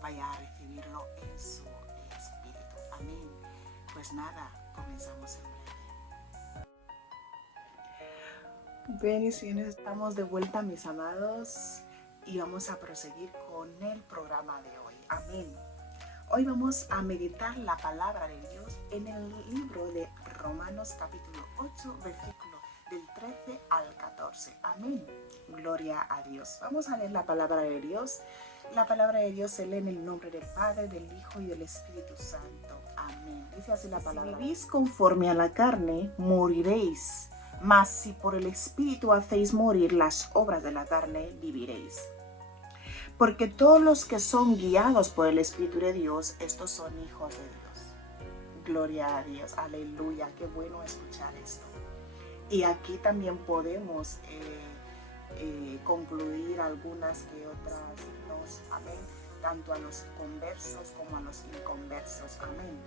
vaya a recibirlo en su espíritu. Amén. Pues nada, comenzamos en breve. Bendiciones, estamos de vuelta, mis amados, y vamos a proseguir con el programa de hoy. Amén. Hoy vamos a meditar la palabra de Dios en el libro de Romanos capítulo 8, versículo del 13 al 14. Amén. Gloria a Dios. Vamos a leer la palabra de Dios. La palabra de Dios se lee en el nombre del Padre, del Hijo y del Espíritu Santo. Amén. Dice así la palabra. Si vivís conforme a la carne, moriréis. Mas si por el Espíritu hacéis morir las obras de la carne, viviréis. Porque todos los que son guiados por el Espíritu de Dios, estos son hijos de Dios. Gloria a Dios. Aleluya. Qué bueno escuchar esto. Y aquí también podemos concluir algunas que otras dos. Amén. Tanto a los conversos como a los inconversos. Amén.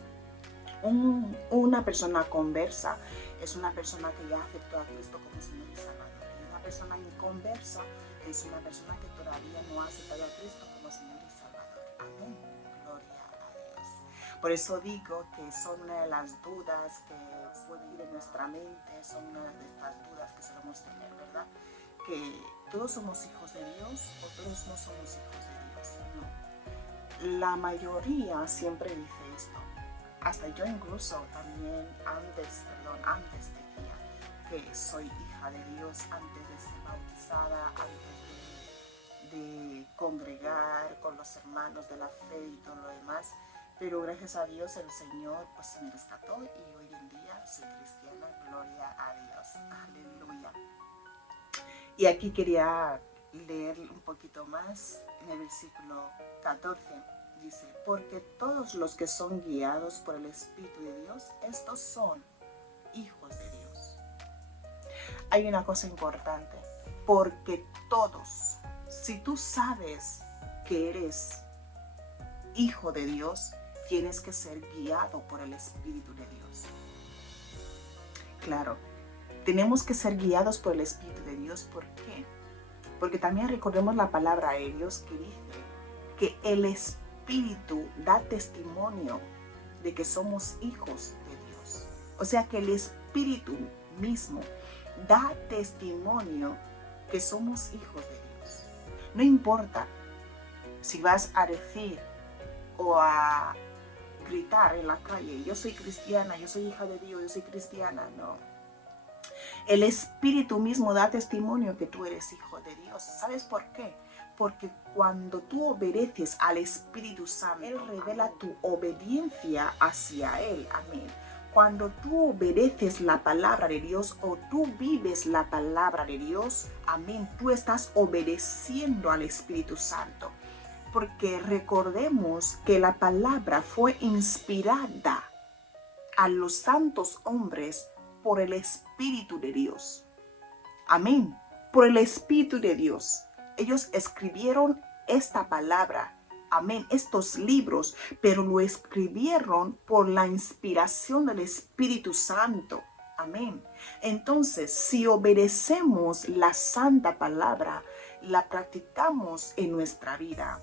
Una persona conversa es una persona que ya aceptó a Cristo como Señor y Salvador. Y una persona inconversa es una persona que todavía no ha aceptado a Cristo como Señor y Salvador. Amén. Gloria a Dios. Por eso digo que son una de las dudas que pueden ir en nuestra mente, son una de estas dudas que solemos tener, ¿verdad? Que todos somos hijos de Dios o todos no somos hijos de Dios. No. La mayoría siempre dice esto. Hasta yo incluso también antes decía que soy hija de Dios antes de ser bautizada, antes de congregar con los hermanos de la fe y todo lo demás. Pero gracias a Dios el Señor pues me rescató y hoy en día soy cristiana. Gloria a Dios. Aleluya. Y aquí quería leer un poquito más en el versículo 14. Dice, porque todos los que son guiados por el Espíritu de Dios, estos son hijos de Dios. Hay una cosa importante, porque todos, si tú sabes que eres hijo de Dios, tienes que ser guiado por el Espíritu de Dios. Claro, tenemos que ser guiados por el Espíritu de Dios. ¿Por qué? Porque también recordemos la palabra de Dios que dice que el Espíritu da testimonio de que somos hijos de Dios. O sea que el Espíritu mismo da testimonio que somos hijos de Dios. No importa si vas a decir o a gritar en la calle, yo soy cristiana, yo soy hija de Dios, yo soy cristiana, no. El Espíritu mismo da testimonio que tú eres hijo de Dios. ¿Sabes por qué? Porque cuando tú obedeces al Espíritu Santo, Él revela tu obediencia hacia Él. Amén. Cuando tú obedeces la palabra de Dios o tú vives la palabra de Dios, amén, tú estás obedeciendo al Espíritu Santo. Porque recordemos que la palabra fue inspirada a los santos hombres por el Espíritu de Dios. Amén. Por el Espíritu de Dios. Ellos escribieron esta palabra, amén, estos libros, pero lo escribieron por la inspiración del Espíritu Santo, amén. Entonces, si obedecemos la santa palabra, la practicamos en nuestra vida,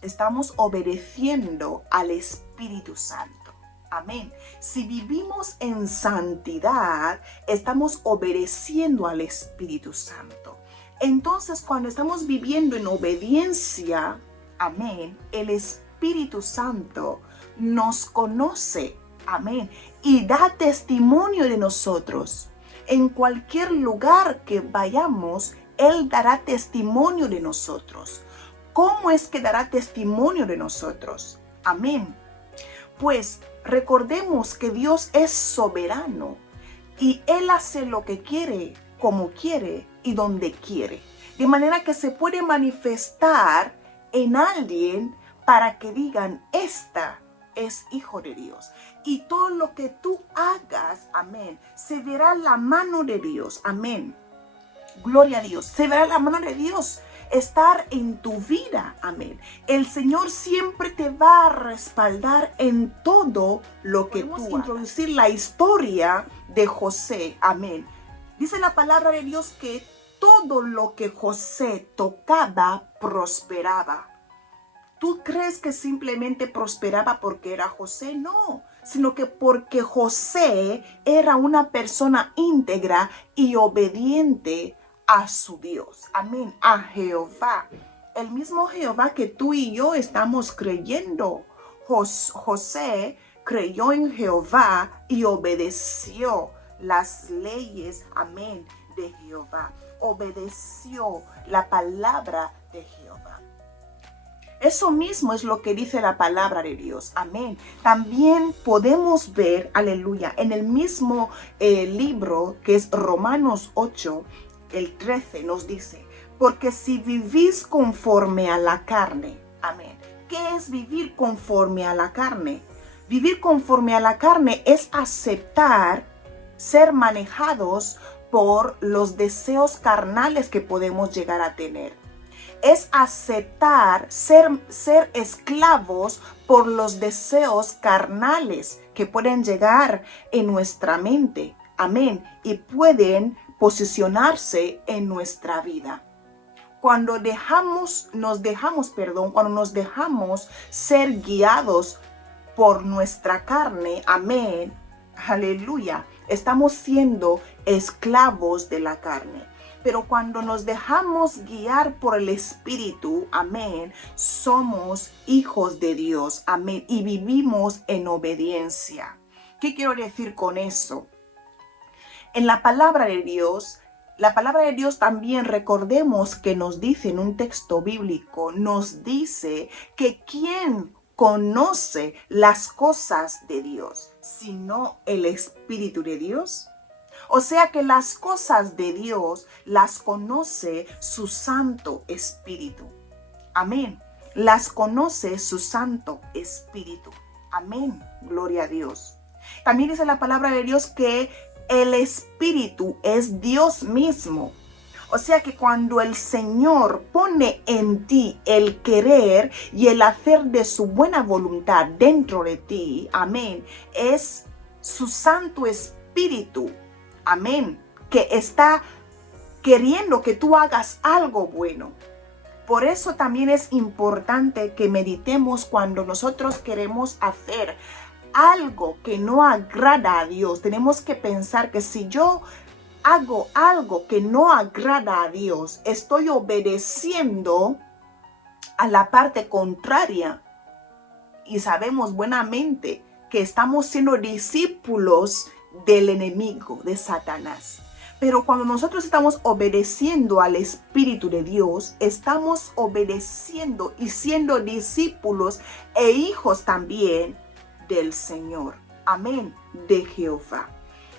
estamos obedeciendo al Espíritu Santo, amén. Si vivimos en santidad, estamos obedeciendo al Espíritu Santo. Entonces, cuando estamos viviendo en obediencia, amén, el Espíritu Santo nos conoce, amén, y da testimonio de nosotros. En cualquier lugar que vayamos, Él dará testimonio de nosotros. ¿Cómo es que dará testimonio de nosotros? Amén. Pues recordemos que Dios es soberano y Él hace lo que quiere, como quiere y donde quiere. De manera que se puede manifestar en alguien para que digan, esta es hijo de Dios. Y todo lo que tú hagas, amén, se verá la mano de Dios, amén. Gloria a Dios, se verá la mano de Dios estar en tu vida, amén. El Señor siempre te va a respaldar en todo lo que tú hagas. Podemos introducir la historia de José, amén. Dice la palabra de Dios que todo lo que José tocaba prosperaba. ¿Tú crees que simplemente prosperaba porque era José? No, sino que porque José era una persona íntegra y obediente a su Dios. Amén, a Jehová. El mismo Jehová que tú y yo estamos creyendo. José creyó en Jehová y obedeció las leyes, amén, de Jehová. Obedeció la palabra de Jehová. Eso mismo es lo que dice la palabra de Dios. Amén. También podemos ver, aleluya, en el mismo libro que es Romanos 8, el 13 nos dice, porque si vivís conforme a la carne, amén. ¿Qué es vivir conforme a la carne? Vivir conforme a la carne es aceptar ser manejados por los deseos carnales que podemos llegar a tener. Es aceptar ser esclavos por los deseos carnales que pueden llegar en nuestra mente. Amén. Y pueden posicionarse en nuestra vida. Cuando nos dejamos ser guiados por nuestra carne, amén, aleluya, estamos siendo esclavos de la carne. Pero cuando nos dejamos guiar por el Espíritu, amén, somos hijos de Dios, amén, y vivimos en obediencia. ¿Qué quiero decir con eso? En la palabra de Dios también recordemos que nos dice en un texto bíblico, nos dice que ¿quién conoce las cosas de Dios, sino el Espíritu de Dios? O sea que las cosas de Dios las conoce su Santo Espíritu. Amén. Las conoce su Santo Espíritu. Amén. Gloria a Dios. También dice la palabra de Dios que el Espíritu es Dios mismo. O sea que cuando el Señor pone en ti el querer y el hacer de su buena voluntad dentro de ti, amén, es su Santo Espíritu, amén, que está queriendo que tú hagas algo bueno. Por eso también es importante que meditemos cuando nosotros queremos hacer algo que no agrada a Dios. Tenemos que pensar que si yo hago algo que no agrada a Dios, estoy obedeciendo a la parte contraria. Y sabemos buenamente que estamos siendo discípulos del enemigo, de Satanás. Pero cuando nosotros estamos obedeciendo al Espíritu de Dios, estamos obedeciendo y siendo discípulos e hijos también del Señor. Amén, de Jehová.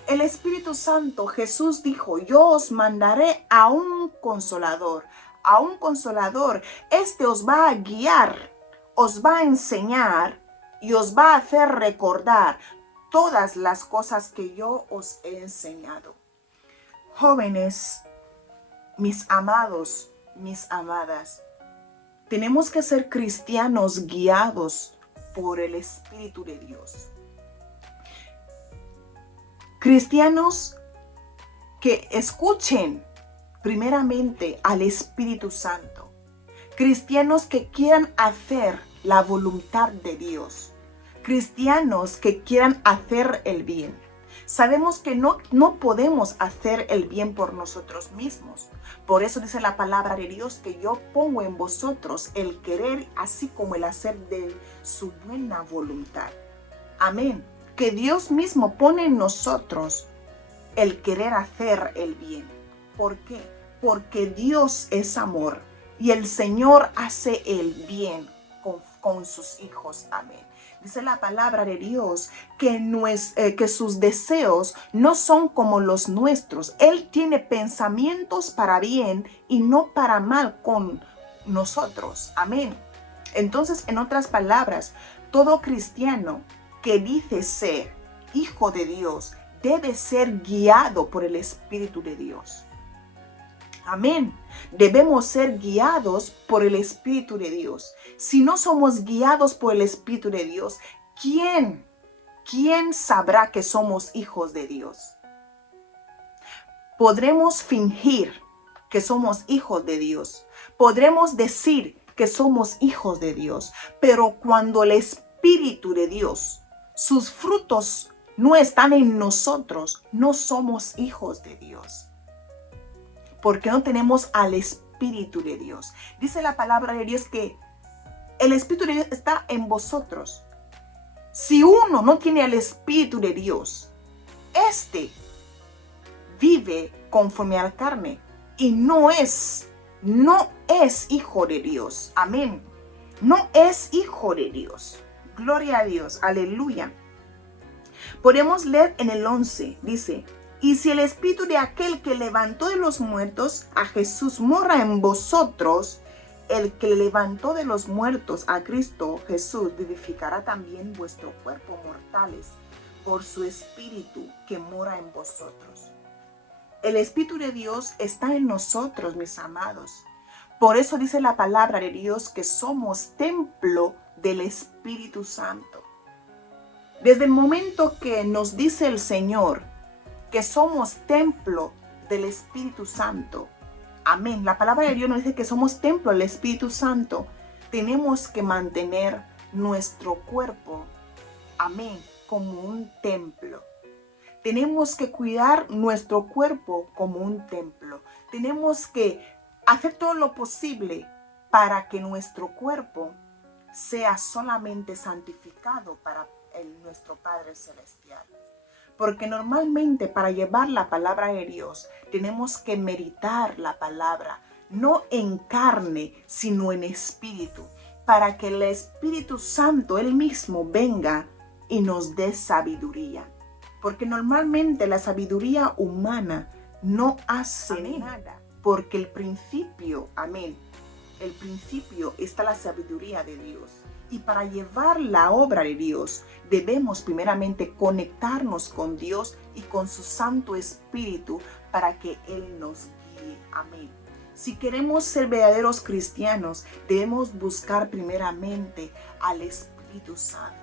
El Espíritu Santo, Jesús dijo, yo os mandaré a un consolador. A un consolador, este os va a guiar, os va a enseñar y os va a hacer recordar todas las cosas que yo os he enseñado. Jóvenes, mis amados, mis amadas, tenemos que ser cristianos guiados por el Espíritu de Dios. Cristianos que escuchen primeramente al Espíritu Santo. Cristianos que quieran hacer la voluntad de Dios. Cristianos que quieran hacer el bien. Sabemos que no podemos hacer el bien por nosotros mismos. Por eso dice la palabra de Dios que yo pongo en vosotros el querer así como el hacer de su buena voluntad. Amén. Que Dios mismo pone en nosotros el querer hacer el bien. ¿Por qué? Porque Dios es amor y el Señor hace el bien con sus hijos. Amén. Dice la palabra de Dios que sus deseos no son como los nuestros. Él tiene pensamientos para bien y no para mal con nosotros. Amén. Entonces, en otras palabras, todo cristiano que dice ser hijo de Dios debe ser guiado por el Espíritu de Dios. Amén. Debemos ser guiados por el Espíritu de Dios. Si no somos guiados por el Espíritu de Dios, ¿quién sabrá que somos hijos de Dios? Podremos fingir que somos hijos de Dios. Podremos decir que somos hijos de Dios. Pero cuando el Espíritu de Dios, sus frutos no están en nosotros, no somos hijos de Dios. Porque no tenemos al Espíritu de Dios. Dice la palabra de Dios que el Espíritu de Dios está en vosotros. Si uno no tiene al Espíritu de Dios, este vive conforme a la carne y no es hijo de Dios. Amén. No es hijo de Dios. Gloria a Dios. Aleluya. Podemos leer en el 11. Dice, y si el Espíritu de aquel que levantó de los muertos a Jesús mora en vosotros, el que levantó de los muertos a Cristo Jesús vivificará también vuestro cuerpo mortales por su Espíritu que mora en vosotros. El Espíritu de Dios está en nosotros, mis amados. Por eso dice la palabra de Dios que somos templo del Espíritu Santo. Desde el momento que nos dice el Señor que somos templo del Espíritu Santo, amén. La palabra de Dios nos dice que somos templo del Espíritu Santo. Tenemos que mantener nuestro cuerpo, amén, como un templo. Tenemos que cuidar nuestro cuerpo como un templo. Tenemos que hacer todo lo posible para que nuestro cuerpo sea solamente santificado para nuestro Padre Celestial. Porque normalmente para llevar la palabra de Dios tenemos que meditar la palabra, no en carne, sino en espíritu, para que el Espíritu Santo, Él mismo, venga y nos dé sabiduría. Porque normalmente la sabiduría humana no hace nada. Porque el principio, amén, el principio está la sabiduría de Dios. Y para llevar la obra de Dios, debemos primeramente conectarnos con Dios y con su Santo Espíritu para que Él nos guíe. Amén. Si queremos ser verdaderos cristianos, debemos buscar primeramente al Espíritu Santo.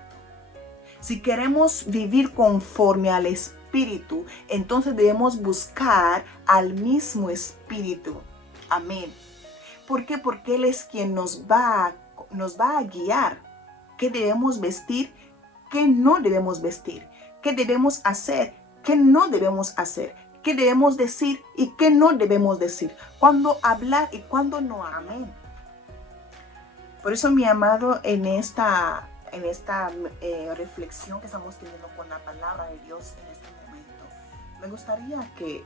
Si queremos vivir conforme al Espíritu, entonces debemos buscar al mismo Espíritu. Amén. ¿Por qué? Porque Él es quien nos va a guiar. ¿Qué debemos vestir? ¿Qué no debemos vestir? ¿Qué debemos hacer? ¿Qué no debemos hacer? ¿Qué debemos decir y qué no debemos decir? ¿Cuándo hablar y cuándo no? Amén. Por eso, mi amado, en esta reflexión que estamos teniendo con la palabra de Dios en este momento, me gustaría que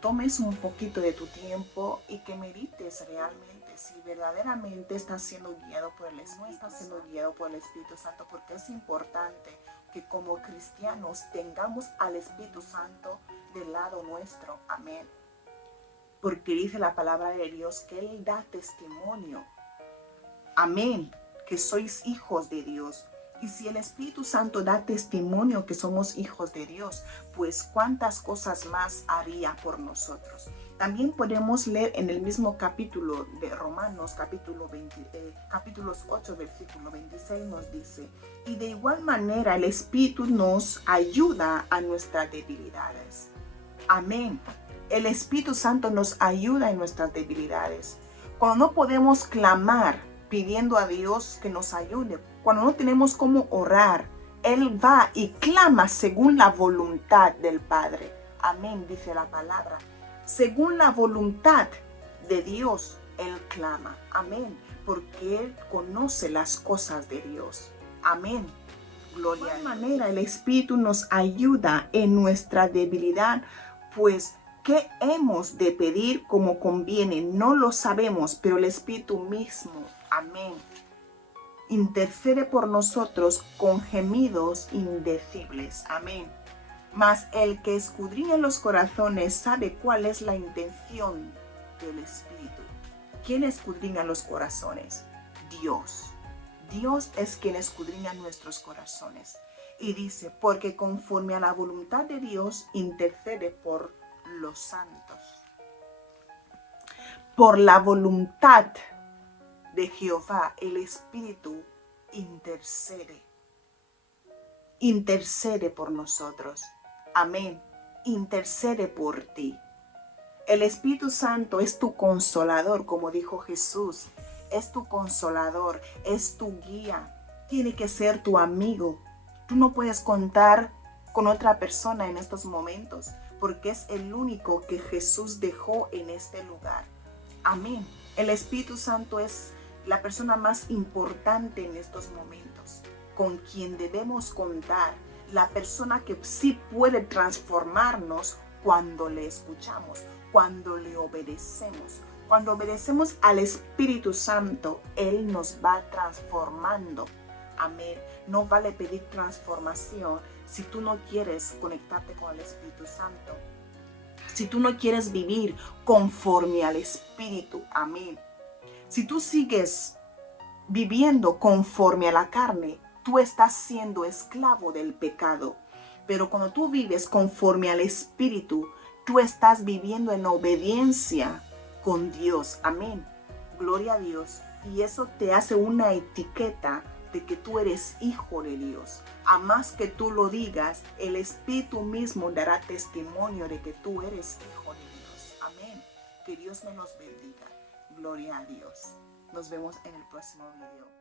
tomes un poquito de tu tiempo y que medites realmente si verdaderamente estás siendo guiado por el Espíritu, no estás siendo guiado por el Espíritu Santo, porque es importante que como cristianos tengamos al Espíritu Santo del lado nuestro. Amén. Porque dice la palabra de Dios que Él da testimonio. Amén. Que sois hijos de Dios. Y si el Espíritu Santo da testimonio que somos hijos de Dios, pues cuántas cosas más haría por nosotros. También podemos leer en el mismo capítulo de Romanos, capítulos 8, versículo 26, nos dice, y de igual manera el Espíritu nos ayuda a nuestras debilidades. Amén. El Espíritu Santo nos ayuda en nuestras debilidades. Cuando no podemos clamar pidiendo a Dios que nos ayude, cuando no tenemos cómo orar, Él va y clama según la voluntad del Padre. Amén, dice la palabra. Según la voluntad de Dios, Él clama. Amén, porque Él conoce las cosas de Dios. Amén. Gloria a Dios. De igual manera, el Espíritu nos ayuda en nuestra debilidad, pues ¿qué hemos de pedir como conviene? No lo sabemos, pero el Espíritu mismo, amén, intercede por nosotros con gemidos indecibles. Amén. Mas el que escudriña los corazones sabe cuál es la intención del Espíritu. ¿Quién escudriña los corazones? Dios. Dios es quien escudriña nuestros corazones. Y dice, porque conforme a la voluntad de Dios intercede por los santos. Por la voluntad de Jehová, el Espíritu intercede. Intercede por nosotros. Amén. Intercede por ti. El Espíritu Santo es tu consolador, como dijo Jesús es tu consolador, es tu guía, tiene que ser tu amigo. Tú no puedes contar con otra persona en estos momentos, porque es el único que Jesús dejó en este lugar. Amén. El Espíritu Santo es la persona más importante en estos momentos, con quien debemos contar, la persona que sí puede transformarnos cuando le escuchamos, cuando le obedecemos. Cuando obedecemos al Espíritu Santo, Él nos va transformando. Amén. No vale pedir transformación si tú no quieres conectarte con el Espíritu Santo. Si tú no quieres vivir conforme al Espíritu. Amén. Si tú sigues viviendo conforme a la carne, tú estás siendo esclavo del pecado. Pero cuando tú vives conforme al Espíritu, tú estás viviendo en obediencia con Dios. Amén. Gloria a Dios. Y eso te hace una etiqueta de que tú eres hijo de Dios. A más que tú lo digas, el Espíritu mismo dará testimonio de que tú eres hijo de Dios. Amén. Que Dios me los bendiga. Gloria a Dios. Nos vemos en el próximo video.